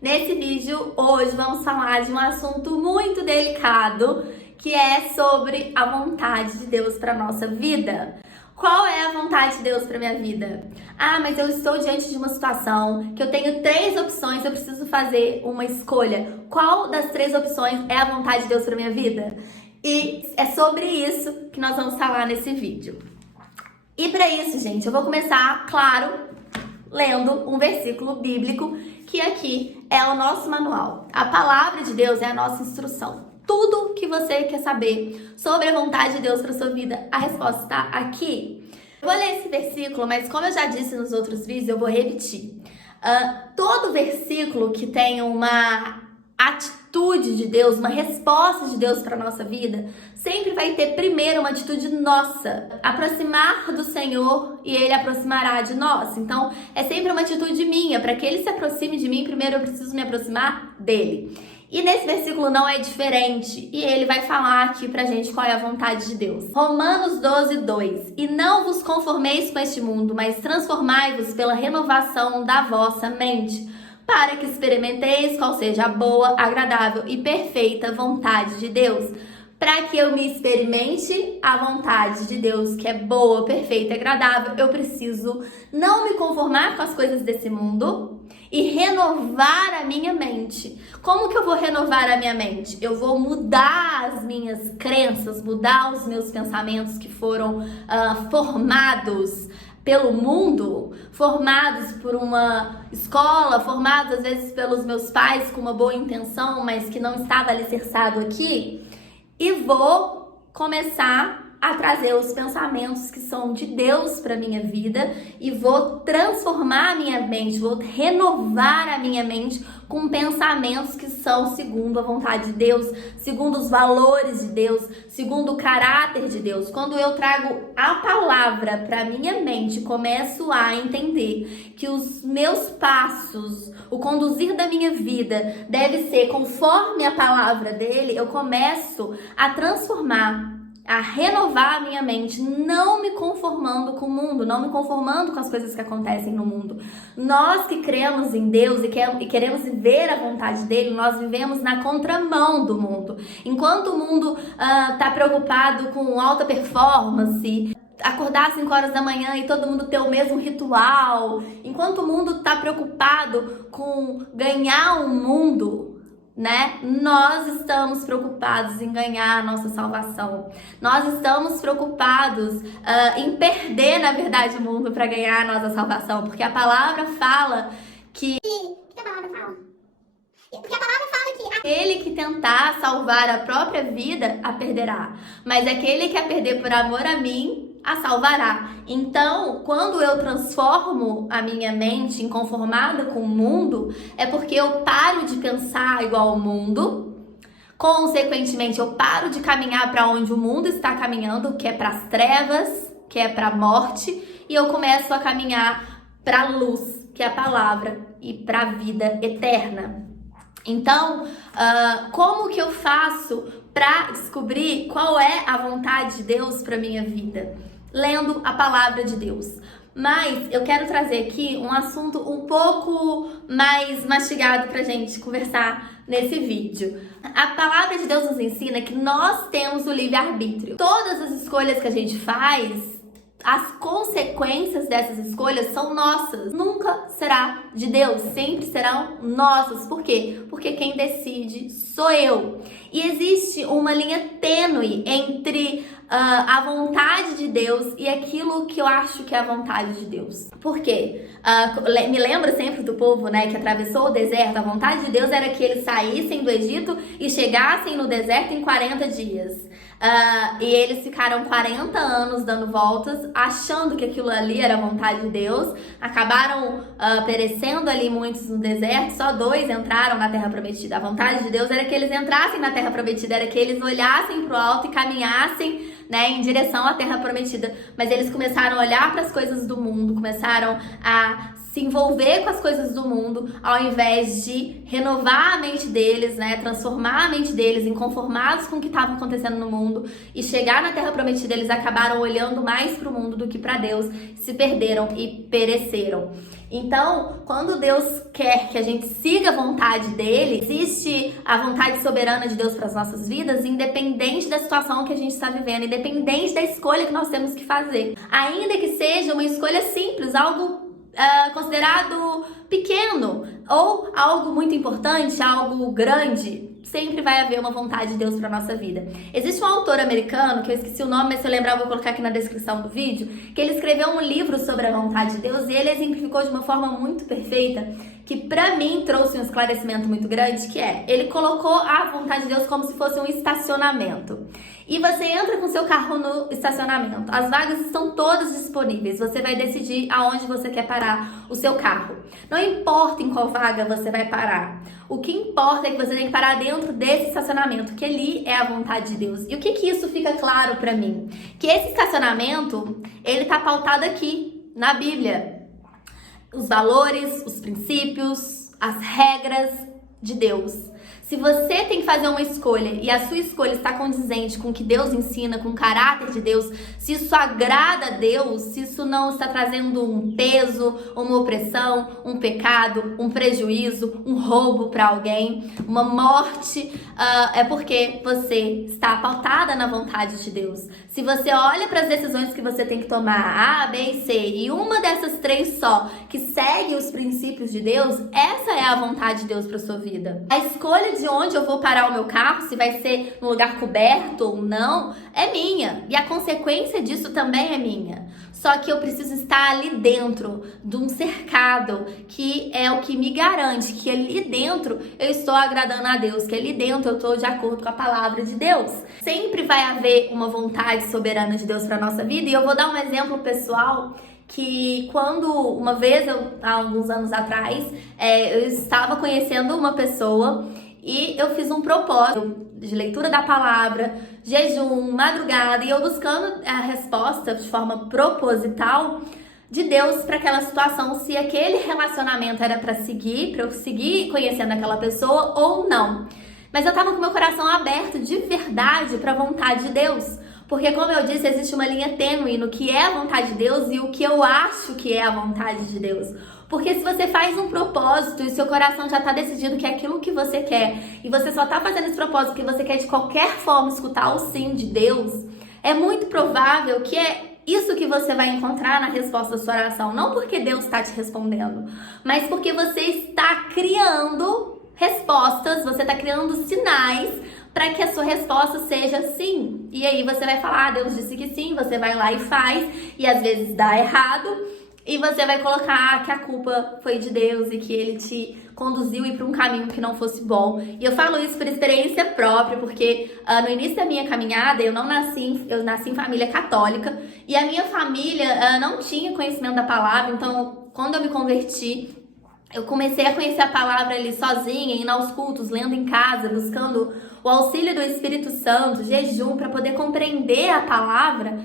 Nesse vídeo, hoje, vamos falar de um assunto muito delicado, que é sobre a vontade de Deus para nossa vida. Qual é a vontade de Deus para minha vida? Ah, mas eu estou diante de uma situação que eu tenho 3 opções, eu preciso fazer uma escolha. Qual das 3 opções é a vontade de Deus para minha vida? E é sobre isso que nós vamos falar nesse vídeo. E para isso, gente, eu vou começar, claro, lendo um versículo bíblico, que aqui é o nosso manual. A palavra de Deus é a nossa instrução. Tudo que você quer saber sobre a vontade de Deus para sua vida, a resposta está aqui. Eu vou ler esse versículo, mas como eu já disse nos outros vídeos, eu vou repetir. Todo versículo que tem uma atitude de Deus, uma resposta de Deus para a nossa vida, sempre vai ter primeiro uma atitude nossa, aproximar do Senhor e Ele aproximará de nós. Então, é sempre uma atitude minha, para que Ele se aproxime de mim, primeiro eu preciso me aproximar dEle. E nesse versículo não é diferente, e ele vai falar aqui pra gente qual é a vontade de Deus. Romanos 12:2. E não vos conformeis com este mundo, mas transformai-vos pela renovação da vossa mente, para que experimenteis qual seja a boa, agradável e perfeita vontade de Deus. Para que eu me experimente a vontade de Deus, que é boa, perfeita e agradável, eu preciso não me conformar com as coisas desse mundo e renovar a minha mente. Como que eu vou renovar a minha mente? Eu vou mudar as minhas crenças, mudar os meus pensamentos que foram formados pelo mundo, formados por uma escola, formados às vezes pelos meus pais com uma boa intenção, mas que não estava alicerçado aqui, e vou começar a trazer os pensamentos que são de Deus para minha vida e vou transformar a minha mente, vou renovar a minha mente com pensamentos que são segundo a vontade de Deus, segundo os valores de Deus, segundo o caráter de Deus. Quando eu trago a palavra para minha mente, começo a entender que os meus passos, o conduzir da minha vida deve ser conforme a palavra dele, eu começo a transformar, a renovar a minha mente, não me conformando com o mundo, não me conformando com as coisas que acontecem no mundo. Nós que cremos em Deus e queremos viver a vontade dele, nós vivemos na contramão do mundo. Enquanto o mundo tá preocupado com alta performance, acordar às 5 horas da manhã e todo mundo ter o mesmo ritual, enquanto o mundo tá preocupado com ganhar o mundo, né? Nós estamos preocupados em ganhar a nossa salvação. Nós estamos preocupados em perder, na verdade, o mundo para ganhar a nossa salvação. Porque a palavra fala que... Porque a palavra fala que aquele que tentar salvar a própria vida, a perderá. Mas aquele que a perder por amor a mim, a salvará. Então, quando eu transformo a minha mente inconformada com o mundo, é porque eu paro de pensar igual ao mundo. Consequentemente, eu paro de caminhar para onde o mundo está caminhando, que é para as trevas, que é para a morte, e eu começo a caminhar para a luz, que é a palavra, e para a vida eterna. Então, como que eu faço para descobrir qual é a vontade de Deus para minha vida? Lendo a palavra de Deus. Mas eu quero trazer aqui um assunto um pouco mais mastigado pra gente conversar nesse vídeo. A palavra de Deus nos ensina que nós temos o livre-arbítrio. Todas as escolhas que a gente faz, as consequências dessas escolhas são nossas. Nunca será de Deus, sempre serão nossas. Por quê? Porque quem decide sou eu. E existe uma linha tênue entre a vontade de Deus e aquilo que eu acho que é a vontade de Deus. Por quê? Me lembro sempre do povo, né, que atravessou o deserto. A vontade de Deus era que eles saíssem do Egito e chegassem no deserto em 40 dias. E eles ficaram 40 anos dando voltas, achando que aquilo ali era a vontade de Deus. Acabaram perecendo ali muitos no deserto, só 2 entraram na Terra Prometida. A vontade de Deus era que eles entrassem na Terra Prometida, era que eles olhassem para o alto e caminhassem, né, em direção à Terra Prometida. Mas eles começaram a olhar para as coisas do mundo, começaram a se se envolver com as coisas do mundo, ao invés de renovar a mente deles, né, transformar a mente deles inconformados com o que estava acontecendo no mundo e chegar na Terra Prometida, eles acabaram olhando mais para o mundo do que para Deus, se perderam e pereceram. Então, quando Deus quer que a gente siga a vontade dele, existe a vontade soberana de Deus para as nossas vidas, independente da situação que a gente está vivendo, independente da escolha que nós temos que fazer. Ainda que seja uma escolha simples, algo considerado pequeno ou algo muito importante, algo grande, sempre vai haver uma vontade de Deus para nossa vida. Existe um autor americano, que eu esqueci o nome, mas se eu lembrar eu vou colocar aqui na descrição do vídeo, que ele escreveu um livro sobre a vontade de Deus e ele exemplificou de uma forma muito perfeita, que pra mim trouxe um esclarecimento muito grande, que é, ele colocou a vontade de Deus como se fosse um estacionamento. E você entra com seu carro no estacionamento. As vagas estão todas disponíveis. Você vai decidir aonde você quer parar o seu carro. Não importa em qual vaga você vai parar. O que importa é que você tem que parar dentro desse estacionamento, que ali é a vontade de Deus. E o que isso fica claro pra mim? Que esse estacionamento, ele tá pautado aqui, na Bíblia. Os valores, os princípios, as regras de Deus. Se você tem que fazer uma escolha e a sua escolha está condizente com o que Deus ensina, com o caráter de Deus, se isso agrada a Deus, se isso não está trazendo um peso, uma opressão, um pecado, um prejuízo, um roubo para alguém, uma morte, é porque você está pautada na vontade de Deus. Se você olha para as decisões que você tem que tomar, A, B e C, e uma dessas três só, que segue os princípios de Deus, essa é a vontade de Deus para sua vida. A escolha de onde eu vou parar o meu carro, se vai ser num lugar coberto ou não, é minha. E a consequência disso também é minha. Só que eu preciso estar ali dentro de um cercado, que é o que me garante que ali dentro eu estou agradando a Deus, que ali dentro eu estou de acordo com a palavra de Deus. Sempre vai haver uma vontade soberana de Deus para a nossa vida, e eu vou dar um exemplo pessoal, que quando uma vez, há alguns anos atrás, eu estava conhecendo uma pessoa e eu fiz um propósito de leitura da palavra, jejum, madrugada, e eu buscando a resposta de forma proposital de Deus para aquela situação, se aquele relacionamento era para eu seguir conhecendo aquela pessoa ou não. Mas eu tava com meu coração aberto de verdade para a vontade de Deus. Porque, como eu disse, existe uma linha tênue no que é a vontade de Deus e o que eu acho que é a vontade de Deus. Porque se você faz um propósito e seu coração já está decidido que é aquilo que você quer, e você só está fazendo esse propósito porque você quer de qualquer forma escutar o sim de Deus, é muito provável que é isso que você vai encontrar na resposta da sua oração. Não porque Deus está te respondendo, mas porque você está criando respostas, você está criando sinais para que a sua resposta seja sim. E aí você vai falar, Deus disse que sim, você vai lá e faz, e às vezes dá errado, e você vai colocar que a culpa foi de Deus e que Ele te conduziu ir para um caminho que não fosse bom. E eu falo isso por experiência própria, porque no início da minha caminhada eu nasci em família católica, e a minha família não tinha conhecimento da palavra. Então, quando eu me converti, eu comecei a conhecer a palavra ali sozinha, indo aos cultos, lendo em casa, buscando o auxílio do Espírito Santo, jejum, para poder compreender a palavra.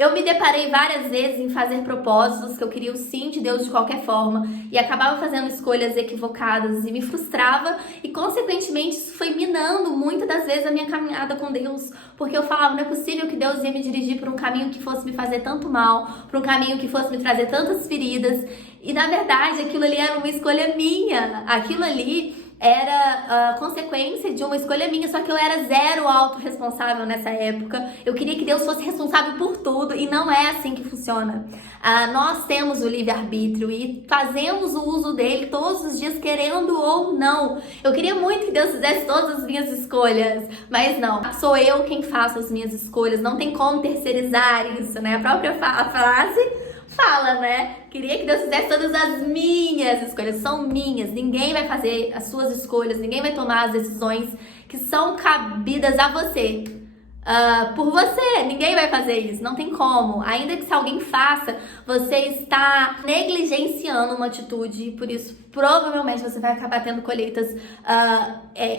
Eu me deparei várias vezes em fazer propósitos que eu queria o sim de Deus de qualquer forma e acabava fazendo escolhas equivocadas e me frustrava, e consequentemente isso foi minando muitas das vezes a minha caminhada com Deus, porque eu falava, não é possível que Deus ia me dirigir por um caminho que fosse me fazer tanto mal, por um caminho que fosse me trazer tantas feridas, e na verdade aquilo ali era uma escolha minha, aquilo ali era consequência de uma escolha minha, só que eu era zero autorresponsável nessa época. Eu queria que Deus fosse responsável por tudo, e não é assim que funciona. Nós temos o livre-arbítrio e fazemos o uso dele todos os dias, querendo ou não. Eu queria muito que Deus fizesse todas as minhas escolhas, mas não, sou eu quem faço as minhas escolhas, não tem como terceirizar isso, né? A própria frase fala, né? Queria que Deus fizesse todas as minhas escolhas, são minhas. Ninguém vai fazer as suas escolhas, ninguém vai tomar as decisões que são cabidas a você. por você. Ninguém vai fazer isso, não tem como. Ainda que se alguém faça, você está negligenciando uma atitude e por isso provavelmente você vai acabar tendo colheitas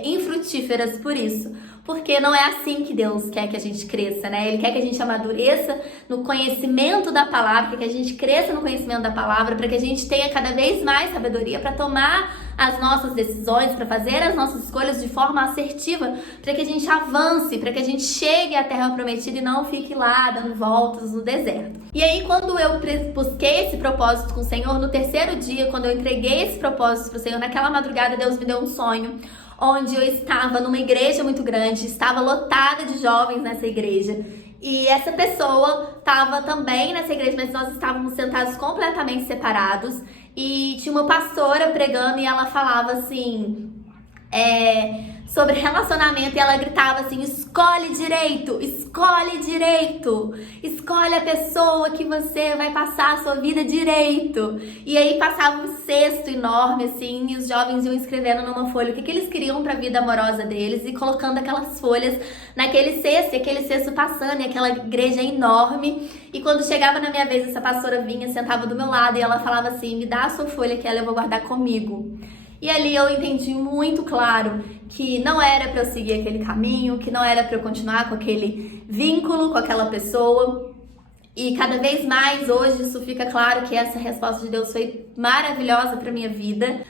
infrutíferas por isso. Porque não é assim que Deus quer que a gente cresça, né? Ele quer que a gente amadureça no conhecimento da palavra, que a gente cresça no conhecimento da palavra, para que a gente tenha cada vez mais sabedoria para tomar as nossas decisões, para fazer as nossas escolhas de forma assertiva, para que a gente avance, para que a gente chegue à terra prometida e não fique lá dando voltas no deserto. E aí, quando eu busquei esse propósito com o Senhor, no terceiro dia, quando eu entreguei esse propósito para o Senhor, naquela madrugada Deus me deu um sonho, onde eu estava numa igreja muito grande, estava lotada de jovens nessa igreja. E essa pessoa estava também nessa igreja, mas nós estávamos sentados completamente separados. E tinha uma pastora pregando e ela falava assim, sobre relacionamento, e ela gritava assim: escolhe direito, escolhe direito, escolhe a pessoa que você vai passar a sua vida direito. E aí passava um cesto enorme assim, e os jovens iam escrevendo numa folha o que eles queriam para a vida amorosa deles e colocando aquelas folhas naquele cesto, e aquele cesto passando, e aquela igreja enorme. E quando chegava na minha vez, essa pastora vinha, sentava do meu lado e ela falava assim: me dá a sua folha que ela eu vou guardar comigo. E ali eu entendi muito claro que não era para eu seguir aquele caminho, que não era para eu continuar com aquele vínculo com aquela pessoa. E cada vez mais hoje isso fica claro, que essa resposta de Deus foi maravilhosa para minha vida.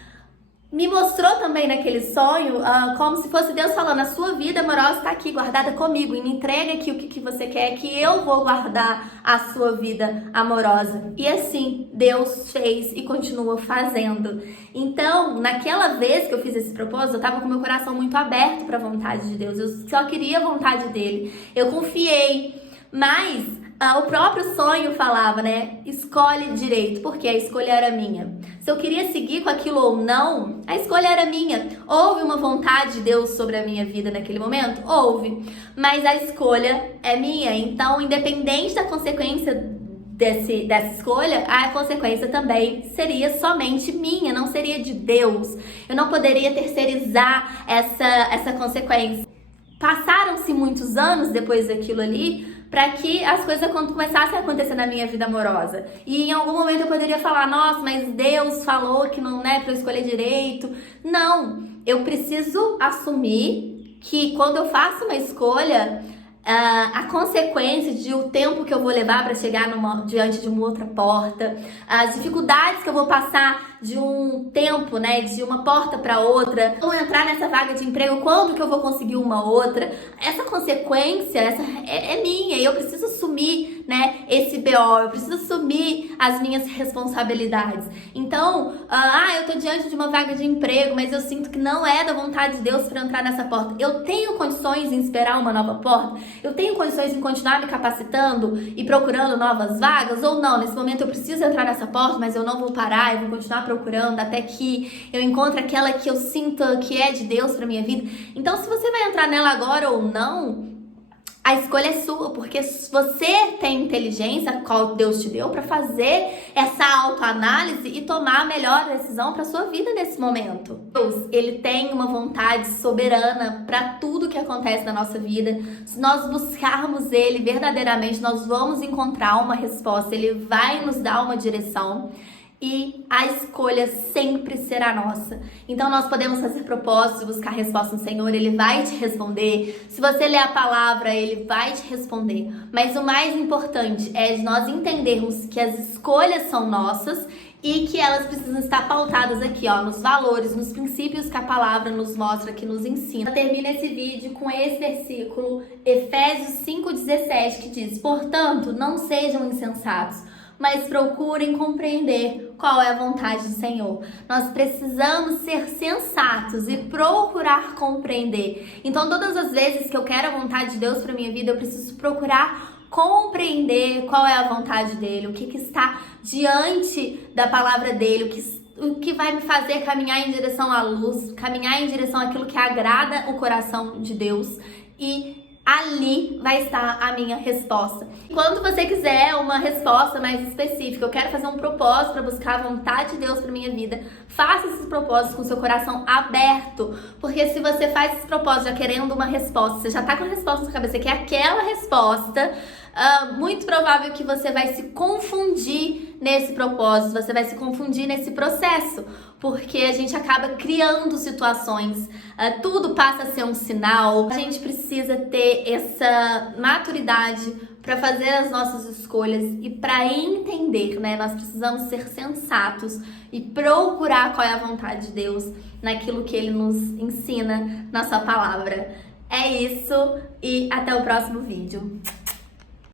Me mostrou também naquele sonho como se fosse Deus falando: a sua vida amorosa está aqui guardada comigo, e me entrega aqui o que você quer, que eu vou guardar a sua vida amorosa. E assim Deus fez e continua fazendo. Então, naquela vez que eu fiz esse propósito, eu estava com meu coração muito aberto para a vontade de Deus, eu só queria a vontade dele, eu confiei, mas o próprio sonho falava, né? Escolhe direito, porque a escolha era minha. Se eu queria seguir com aquilo ou não, a escolha era minha. Houve uma vontade de Deus sobre a minha vida naquele momento? Houve. Mas a escolha é minha. Então, independente da consequência dessa escolha, a consequência também seria somente minha, não seria de Deus. Eu não poderia terceirizar essa consequência. Passaram-se muitos anos depois daquilo ali para que as coisas começassem a acontecer na minha vida amorosa. E em algum momento eu poderia falar: nossa, mas Deus falou que não é para eu escolher direito. Não, eu preciso assumir que quando eu faço uma escolha, a consequência de o tempo que eu vou levar para chegar diante de uma outra porta, as dificuldades que eu vou passar de um tempo, né, de uma porta para outra, vou entrar nessa vaga de emprego, quando que eu vou conseguir uma outra, essa consequência é minha, e eu preciso assumir, né, esse BO, eu preciso assumir as minhas responsabilidades. Então, eu tô diante de uma vaga de emprego, mas eu sinto que não é da vontade de Deus para entrar nessa porta. Eu tenho condições em esperar uma nova porta? Eu tenho condições em continuar me capacitando e procurando novas vagas? Ou não, nesse momento eu preciso entrar nessa porta, mas eu não vou parar, eu vou continuar procurando até que eu encontre aquela que eu sinto que é de Deus para minha vida. Então, se você vai entrar nela agora ou não, a escolha é sua, porque você tem inteligência, qual Deus te deu, para fazer essa autoanálise e tomar a melhor decisão para sua vida nesse momento. Deus, ele tem uma vontade soberana para tudo que acontece na nossa vida. Se nós buscarmos ele verdadeiramente, nós vamos encontrar uma resposta, ele vai nos dar uma direção. E a escolha sempre será nossa. Então nós podemos fazer propósitos, buscar resposta no Senhor, ele vai te responder. Se você ler a palavra, ele vai te responder. Mas o mais importante é nós entendermos que as escolhas são nossas e que elas precisam estar pautadas aqui, nos valores, nos princípios que a palavra nos mostra, que nos ensina. Eu termino esse vídeo com esse versículo, Efésios 5,17, que diz: portanto, não sejam insensatos, mas procurem compreender qual é a vontade do Senhor. Nós precisamos ser sensatos e procurar compreender. Então, todas as vezes que eu quero a vontade de Deus para minha vida, eu preciso procurar compreender qual é a vontade dele, o que está diante da palavra dele, o que vai me fazer caminhar em direção à luz, caminhar em direção àquilo que agrada o coração de Deus e ali vai estar a minha resposta. Quando você quiser uma resposta mais específica, eu quero fazer um propósito para buscar a vontade de Deus para minha vida, faça esses propósitos com seu coração aberto, porque se você faz esse propósito já querendo uma resposta, você já tá com a resposta na cabeça, que é aquela resposta, muito provável que você vai se confundir nesse propósito, você vai se confundir nesse processo, porque a gente acaba criando situações, tudo passa a ser um sinal. A gente precisa ter essa maturidade para fazer as nossas escolhas e para entender, né? Nós precisamos ser sensatos e procurar qual é a vontade de Deus naquilo que Ele nos ensina na sua palavra. É isso e até o próximo vídeo.